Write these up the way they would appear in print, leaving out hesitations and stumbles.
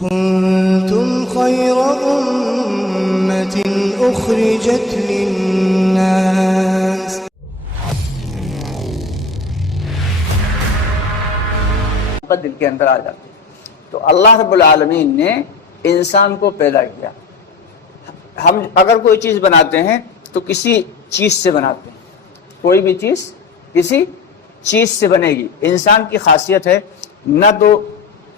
كنتم خير أمة أخرجت للناس دل کے اندر آ جاتی. تو اللہ رب العالمین نے انسان کو پیدا کیا. ہم اگر کوئی چیز بناتے ہیں تو کسی چیز سے بناتے ہیں. کوئی بھی چیز کسی چیز سے بنے گی. انسان کی خاصیت ہے نہ تو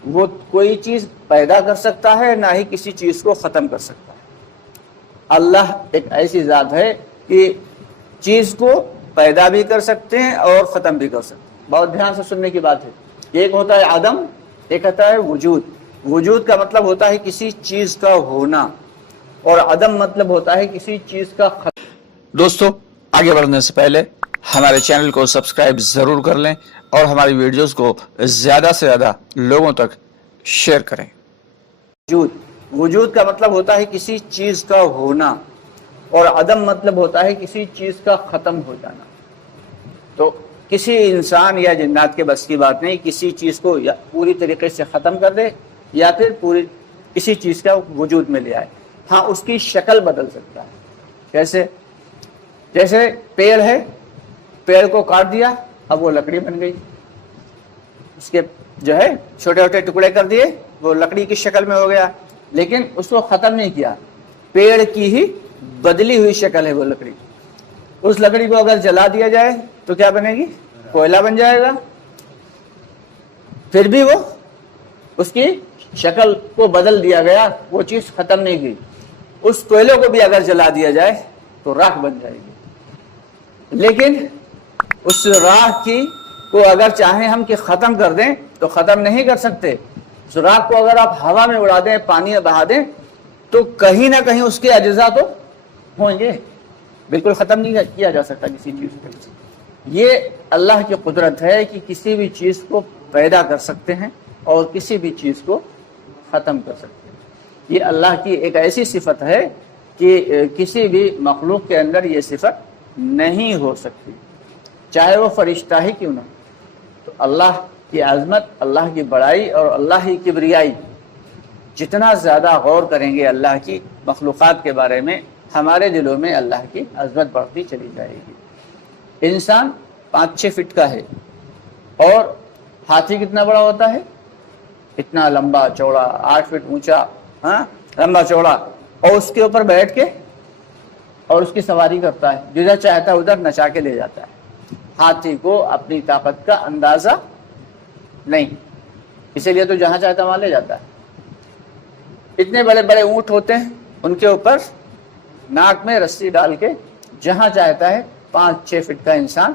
وہ کوئی چیز پیدا کر سکتا ہے نہ ہی کسی چیز کو ختم کر سکتا ہے. اللہ ایک ایسی ذات ہے کہ چیز کو پیدا بھی کر سکتے ہیں اور ختم بھی کر سکتے ہیں. بہت دھیان سے سننے کی بات ہے. ایک ہوتا ہے عدم، ایک ہوتا ہے وجود. وجود کا مطلب ہوتا ہے کسی چیز کا ہونا، اور عدم مطلب ہوتا ہے کسی چیز کا ختم. دوستو، آگے بڑھنے سے پہلے ہمارے چینل کو سبسکرائب ضرور کر لیں اور ہماری ویڈیوز کو زیادہ سے زیادہ لوگوں تک شیئر کریں. وجود کا مطلب ہوتا ہے کسی چیز کا ہونا، اور عدم مطلب ہوتا ہے کسی چیز کا ختم ہو جانا. تو کسی انسان یا جنات کے بس کی بات نہیں کسی چیز کو یا پوری طریقے سے ختم کر دے یا پھر پوری کسی چیز کا وجود میں لے آئے. ہاں، اس کی شکل بدل سکتا ہے. کیسے؟ جیسے پیڑ ہے، پیڑ کو کاٹ دیا، اب وہ لکڑی بن گئی. اس کے جو ہے چھوٹے چھوٹے ٹکڑے کر دیے، وہ لکڑی کی شکل میں ہو گیا. لیکن اس کو ختم نہیں کیا، پیڑ کی ہی بدلی ہوئی شکل ہے وہ لکڑی. اس لکڑی کو اگر جلا دیا جائے تو کیا بنے گی؟ کوئلہ بن جائے گا. پھر بھی وہ اس کی شکل کو بدل دیا گیا، وہ چیز ختم نہیں ہوئی. اس کوئلے کو بھی اگر جلا دیا جائے تو راکھ بن جائے گی. لیکن اس راکھ کی کو اگر چاہیں ہم کہ ختم کر دیں تو ختم نہیں کر سکتے. اس راکھ کو اگر آپ ہوا میں اڑا دیں، پانی میں بہا دیں، تو کہیں نہ کہیں اس کے اجزاء تو ہوں گے. بالکل ختم نہیں کیا جا سکتا کسی چیز کو. یہ اللہ کی قدرت ہے کہ کسی بھی چیز کو پیدا کر سکتے ہیں اور کسی بھی چیز کو ختم کر سکتے ہیں. یہ اللہ کی ایک ایسی صفت ہے کہ کسی بھی مخلوق کے اندر یہ صفت نہیں ہو سکتی، چاہے وہ فرشتہ ہی کیوں نہ. تو اللہ کی عظمت، اللہ کی بڑائی اور اللہ کی کبریائی، جتنا زیادہ غور کریں گے اللہ کی مخلوقات کے بارے میں، ہمارے دلوں میں اللہ کی عظمت بڑھتی چلی جائے گی. انسان 5-6 فٹ کا ہے، اور ہاتھی کتنا بڑا ہوتا ہے؟ اتنا لمبا چوڑا، 8 فٹ اونچا، ہاں لمبا چوڑا، اور اس کے اوپر بیٹھ کے اور اس کی سواری کرتا ہے. جدھر چاہتا ہے ادھر نچا کے لے جاتا ہے. ہاتھی کو اپنی طاقت کا اندازہ نہیں، اسی لیے تو جہاں چاہتا وہاں لے جاتا ہے. اتنے بڑے بڑے اونٹ ہوتے ہیں، ان کے اوپر ناک میں رسی ڈال کے جہاں چاہتا ہے 5-6 فٹ کا انسان،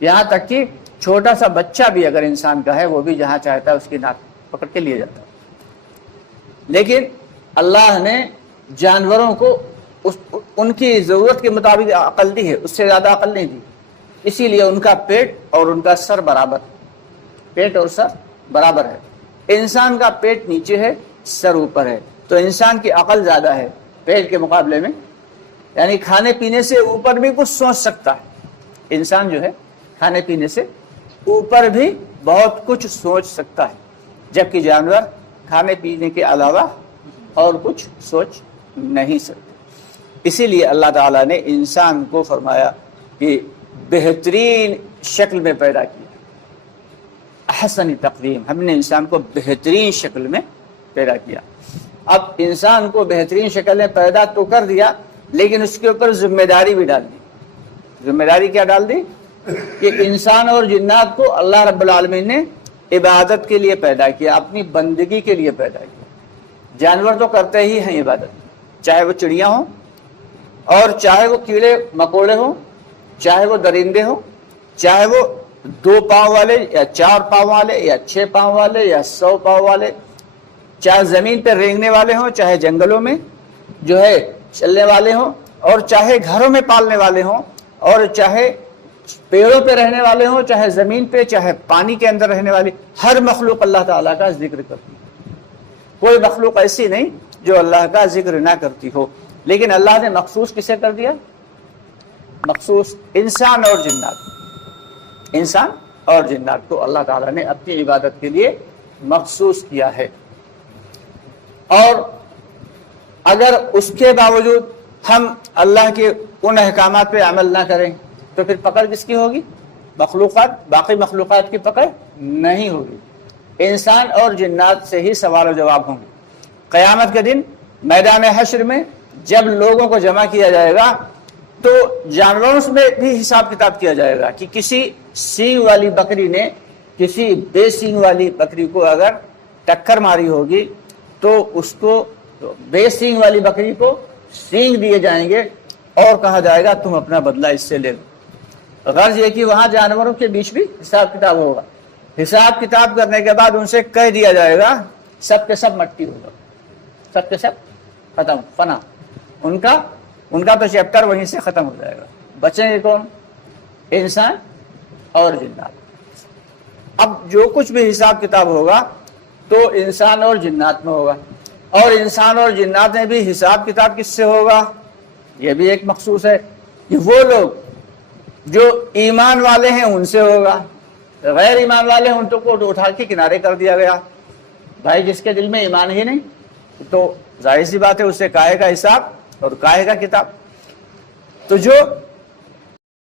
یہاں تک کہ چھوٹا سا بچہ بھی اگر انسان کا ہے وہ بھی جہاں چاہتا ہے اس کی ناک پکڑ کے لیے جاتا ہے. لیکن اللہ نے جانوروں کو ان کی ضرورت کے مطابق عقل دی ہے، اس سے زیادہ عقل نہیں دی. اسی لیے ان کا پیٹ اور ان کا سر برابر، پیٹ اور سر برابر ہے. انسان کا پیٹ نیچے ہے، سر اوپر ہے. تو انسان کی عقل زیادہ ہے پیٹ کے مقابلے میں، یعنی کھانے پینے سے اوپر بھی کچھ سوچ سکتا ہے. انسان جو ہے کھانے پینے سے اوپر بھی بہت کچھ سوچ سکتا ہے، جبکہ جانور کھانے پینے کے علاوہ اور کچھ سوچ نہیں سکتے. اسی لیے اللہ تعالیٰ نے انسان کو فرمایا کہ بہترین شکل میں پیدا کیا. احسن تقویم، ہم نے انسان کو بہترین شکل میں پیدا کیا. اب انسان کو بہترین شکل میں پیدا تو کر دیا، لیکن اس کے اوپر ذمہ داری بھی ڈال دی. ذمہ داری کیا ڈال دی؟ کہ انسان اور جنات کو اللہ رب العالمین نے عبادت کے لیے پیدا کیا، اپنی بندگی کے لیے پیدا کیا. جانور تو کرتے ہی ہیں عبادت، چاہے وہ چڑیاں ہوں اور چاہے وہ کیڑے مکوڑے ہوں، چاہے وہ درندے ہوں، چاہے وہ 2 پاؤں والے یا 4 پاؤں والے یا 6 پاؤں والے یا 100 پاؤں والے، چاہے زمین پہ رینگنے والے ہوں، چاہے جنگلوں میں جو ہے چلنے والے ہوں، اور چاہے گھروں میں پالنے والے ہوں، اور چاہے پیڑوں پہ رہنے والے ہوں، چاہے زمین پہ، چاہے پانی کے اندر رہنے والی، ہر مخلوق اللہ تعالیٰ کا ذکر کرتی ہے. کوئی مخلوق ایسی نہیں جو اللہ کا ذکر نہ کرتی ہو. لیکن اللہ نے مخصوص کسے کر دیا؟ مخصوص انسان اور جنات. انسان اور جنات کو اللہ تعالیٰ نے اپنی عبادت کے لیے مخصوص کیا ہے. اور اگر اس کے باوجود ہم اللہ کے ان احکامات پہ عمل نہ کریں تو پھر پکڑ کس کی ہوگی؟ باقی مخلوقات کی پکڑ نہیں ہوگی. انسان اور جنات سے ہی سوال و جواب ہوں گے. قیامت کے دن میدان حشر میں جب لوگوں کو جمع کیا جائے گا تو جانوروں میں بھی حساب کتاب کیا جائے گا کہ کسی سینگ والی بکری نے کسی بے سینگ والی بکری کو اگر ٹکر ماری ہوگی تو اس کو بے سینگ والی بکری کو سینگ دیے جائیں گے اور کہا جائے گا تم اپنا بدلہ اس سے لے لو. غرض یہ کہ وہاں جانوروں کے بیچ بھی حساب کتاب ہوگا. حساب کتاب کرنے کے بعد ان سے کہہ دیا جائے گا سب کے سب مٹی ہوگا, سب کے سب ختم فنا. ان کا تو چیپٹر وہیں سے ختم ہو جائے گا. بچیں گے کون؟ انسان اور جنات. اب جو کچھ بھی حساب کتاب ہوگا تو انسان اور جنات میں ہوگا, اور انسان اور جنات میں بھی حساب کتاب کس سے ہوگا؟ یہ بھی ایک مخصوص ہے کہ وہ لوگ جو ایمان والے ہیں ان سے ہوگا. غیر ایمان والے ہیں ان کو اٹھا کے کنارے کر دیا گیا. بھائی جس کے دل میں ایمان ہی نہیں تو ظاہر سی بات ہے اس سے کاہے کا حساب اور کاہے کا کتاب. تو جو